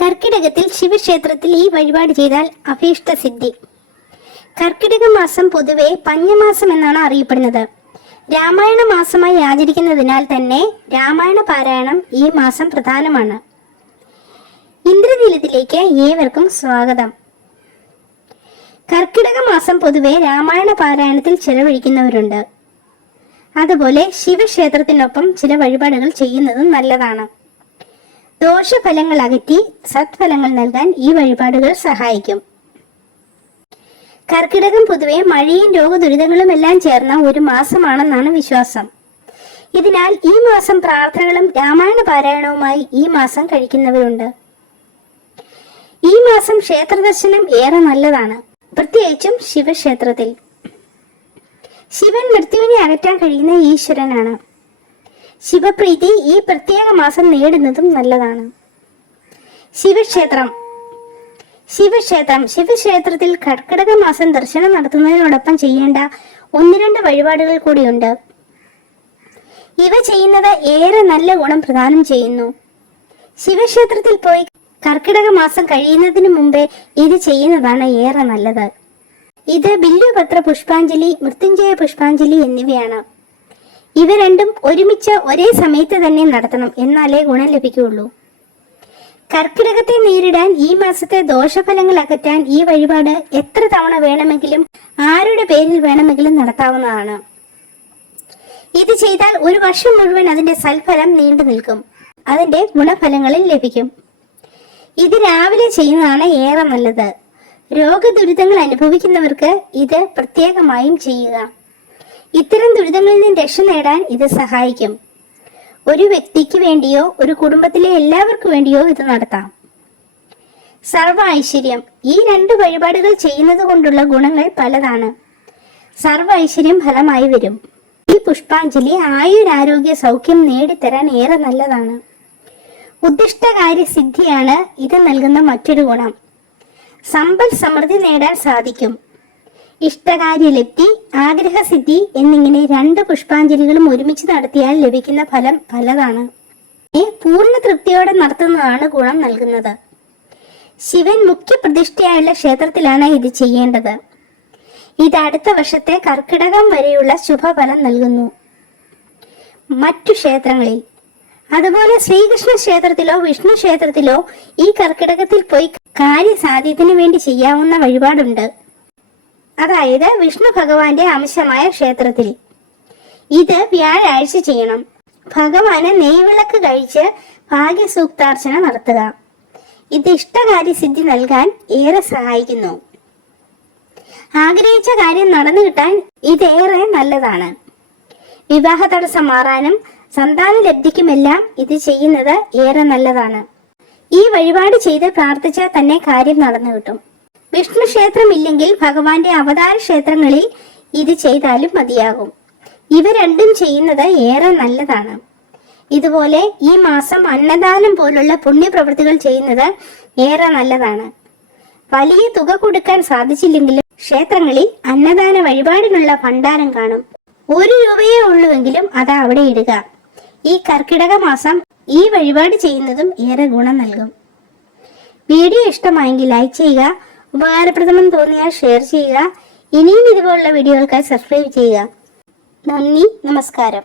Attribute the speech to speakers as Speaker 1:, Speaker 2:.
Speaker 1: കർക്കിടകത്തിൽ ശിവക്ഷേത്രത്തിൽ ഈ വഴിപാട് ചെയ്താൽ അഭീഷ്ട സിദ്ധി. കർക്കിടക മാസം പൊതുവെ പഞ്ഞമാസം എന്നാണ് അറിയപ്പെടുന്നത്. രാമായണ മാസമായി ആചരിക്കുന്നതിനാൽ തന്നെ രാമായണ പാരായണം ഈ മാസം പ്രധാനമാണ്. ഇന്ദ്രനീലത്തിലേക്ക് ഏവർക്കും സ്വാഗതം. കർക്കിടക മാസം പൊതുവെ രാമായണ പാരായണത്തിൽ ചെലവഴിക്കുന്നവരുണ്ട്. അതുപോലെ ശിവക്ഷേത്രത്തിനൊപ്പം ചില വഴിപാടുകൾ ചെയ്യുന്നതും നല്ലതാണ്. ദോഷഫലങ്ങൾ അകറ്റി സത്ഫലങ്ങൾ നൽകാൻ ഈ വഴിപാടുകൾ സഹായിക്കും. കർക്കിടകം പൊതുവെ മഴയും രോഗദുരിതങ്ങളും എല്ലാം ചേർന്ന ഒരു മാസമാണെന്നാണ് വിശ്വാസം. ഇതിനാൽ ഈ മാസം പ്രാർത്ഥനകളും രാമായണ പാരായണവുമായി ഈ മാസം കഴിക്കുന്നവരുണ്ട്. ഈ മാസം ക്ഷേത്ര ദർശനം ഏറെ നല്ലതാണ്. പ്രത്യേകിച്ചും ശിവക്ഷേത്രത്തിൽ. ശിവൻ മൃത്യുവിനെ അകറ്റാൻ കഴിയുന്ന ഈശ്വരനാണ്. ശിവപ്രീതി ഈ പ്രത്യേക മാസം നേടുന്നതും നല്ലതാണ്. ശിവക്ഷേത്രം. ശിവക്ഷേത്രം. ശിവക്ഷേത്രത്തിൽ കർക്കിടക മാസം ദർശനം നടത്തുന്നതിനോടൊപ്പം ചെയ്യേണ്ട ഒന്ന് രണ്ട് വഴിപാടുകൾ കൂടിയുണ്ട്. ഇവ ചെയ്യുന്നത് ഏറെ നല്ല ഗുണം പ്രദാനം ചെയ്യുന്നു. ശിവക്ഷേത്രത്തിൽ പോയി കർക്കിടക മാസം കഴിയുന്നതിന് മുമ്പേ ഇത് ചെയ്യുന്നതാണ് ഏറെ നല്ലത്. ഇത് ബില്ലുപത്ര പുഷ്പാഞ്ജലി മൃത്യുഞ്ജയ പുഷ്പാഞ്ജലി എന്നിവയാണ്. ഇവ രണ്ടും ഒരുമിച്ച് ഒരേ സമയത്ത് തന്നെ നടത്തണം എന്നാലേ ഗുണം ലഭിക്കുകയുള്ളൂ. കർക്കിടകത്തെ നേരിടാൻ ഈ മാസത്തെ ദോഷഫലങ്ങൾ അകറ്റാൻ ഈ വഴിപാട് എത്ര തവണ വേണമെങ്കിലും ആരുടെ പേരിൽ വേണമെങ്കിലും നടത്താവുന്നതാണ്. ഇത് ചെയ്താൽ ഒരു വർഷം മുഴുവൻ അതിന്റെ സൽഫലം നീണ്ടു നിൽക്കും. അതിന്റെ ഗുണഫലങ്ങളിൽ ലഭിക്കും. ഇത് രാവിലെ ചെയ്യുന്നതാണ് ഏറെ നല്ലത്. രോഗദുരിതങ്ങൾ അനുഭവിക്കുന്നവർക്ക് ഇത് പ്രത്യേകമായും ചെയ്യുക. ഇത്തരം ദുരിതങ്ങളിൽ നിന്ന് രക്ഷ നേടാൻ ഇത് സഹായിക്കും. ഒരു വ്യക്തിക്ക് വേണ്ടിയോ ഒരു കുടുംബത്തിലെ എല്ലാവർക്കും വേണ്ടിയോ ഇത് നടത്താം. സർവ ഐശ്വര്യം. ഈ രണ്ട് വഴിപാടുകൾ ചെയ്യുന്നത് കൊണ്ടുള്ള ഗുണങ്ങൾ പലതാണ്. സർവ ഐശ്വര്യം ഫലമായി വരും. ഈ പുഷ്പാഞ്ജലി ആയുരാരോഗ്യ സൗഖ്യം നേടിത്തരാൻ ഏറെ നല്ലതാണ്. ഉദ്ദിഷ്ടകാര്യ സിദ്ധിയാണ് ഇത് നൽകുന്ന മറ്റൊരു ഗുണം. സമ്പൽ സമൃദ്ധി നേടാൻ സാധിക്കും. ഇഷ്ടകാര്യലബ്ധി ആഗ്രഹസിദ്ധി എന്നിങ്ങനെ രണ്ട് പുഷ്പാഞ്ജലികളും ഒരുമിച്ച് നടത്തിയാൽ ലഭിക്കുന്ന ഫലം പലതാണ്. പൂർണ തൃപ്തിയോടെ നടത്തുന്നതാണ് ഗുണം നൽകുന്നത്. ശിവൻ മുഖ്യ പ്രതിഷ്ഠയായുള്ള ക്ഷേത്രത്തിലാണ് ഇത് ചെയ്യേണ്ടത്. ഇത് അടുത്ത വർഷത്തെ കർക്കിടകം വരെയുള്ള ശുഭഫലം നൽകുന്നു. മറ്റു ക്ഷേത്രങ്ങളിൽ. അതുപോലെ ശ്രീകൃഷ്ണ ക്ഷേത്രത്തിലോ വിഷ്ണു ക്ഷേത്രത്തിലോ ഈ കർക്കിടകത്തിൽ പോയി കാര്യസാധ്യത്തിന് വേണ്ടി ചെയ്യാവുന്ന വഴിപാടുണ്ട്. അതായത് വിഷ്ണു ഭഗവാന്റെ അംശമായ ക്ഷേത്രത്തിൽ. ഇത് വ്യാഴാഴ്ച ചെയ്യണം. ഭഗവാന് നെയ്വിളക്ക് കഴിച്ച് ഭാഗ്യസൂക്താർച്ചന നടത്തുക. ഇത് ഇഷ്ടകാര്യ സിദ്ധി നൽകാൻ ഏറെ സഹായിക്കുന്നു. ആഗ്രഹിച്ച കാര്യം നടന്നു കിട്ടാൻ ഇതേറെ നല്ലതാണ്. വിവാഹ തടസ്സം മാറാനും സന്താന ലബ്ധിക്കുമെല്ലാം ഇത് ചെയ്യുന്നത് ഏറെ നല്ലതാണ്. ഈ വഴിപാട് ചെയ്ത് പ്രാർത്ഥിച്ചാൽ തന്നെ കാര്യം നടന്നു കിട്ടും. വിഷ്ണു ക്ഷേത്രമില്ലെങ്കിൽ ഭഗവാന്റെ അവതാര ക്ഷേത്രങ്ങളിൽ ഇത് ചെയ്താലും മതിയാകും. ഇവ രണ്ടും ചെയ്യുന്നത് ഏറെ നല്ലതാണ്. ഇതുപോലെ ഈ മാസം അന്നദാനം പോലുള്ള പുണ്യപ്രവൃത്തികൾ ചെയ്യുന്നത് ഏറെ നല്ലതാണ്. വലിയ തുക കൊടുക്കാൻ സാധിച്ചില്ലെങ്കിലും ക്ഷേത്രങ്ങളിൽ അന്നദാന വഴിപാടിനുള്ള ഭണ്ഡാരം കാണും. ഒരു രൂപയേ ഉള്ളുവെങ്കിലും അത് അവിടെ ഇടുക. ഈ കർക്കിടക മാസം ഈ വഴിപാട് ചെയ്യുന്നതും ഏറെ ഗുണം നൽകും. വീഡിയോ ഇഷ്ടമായെങ്കിൽ ലൈക്ക് ചെയ്യുക ഉപകാരപ്രദമെന്ന് തോന്നിയാൽ ഷെയർ ചെയ്യുക. ഇനിയും ഇതുപോലുള്ള വീഡിയോകൾക്കായി സബ്സ്ക്രൈബ് ചെയ്യുക. നന്ദി നമസ്കാരം.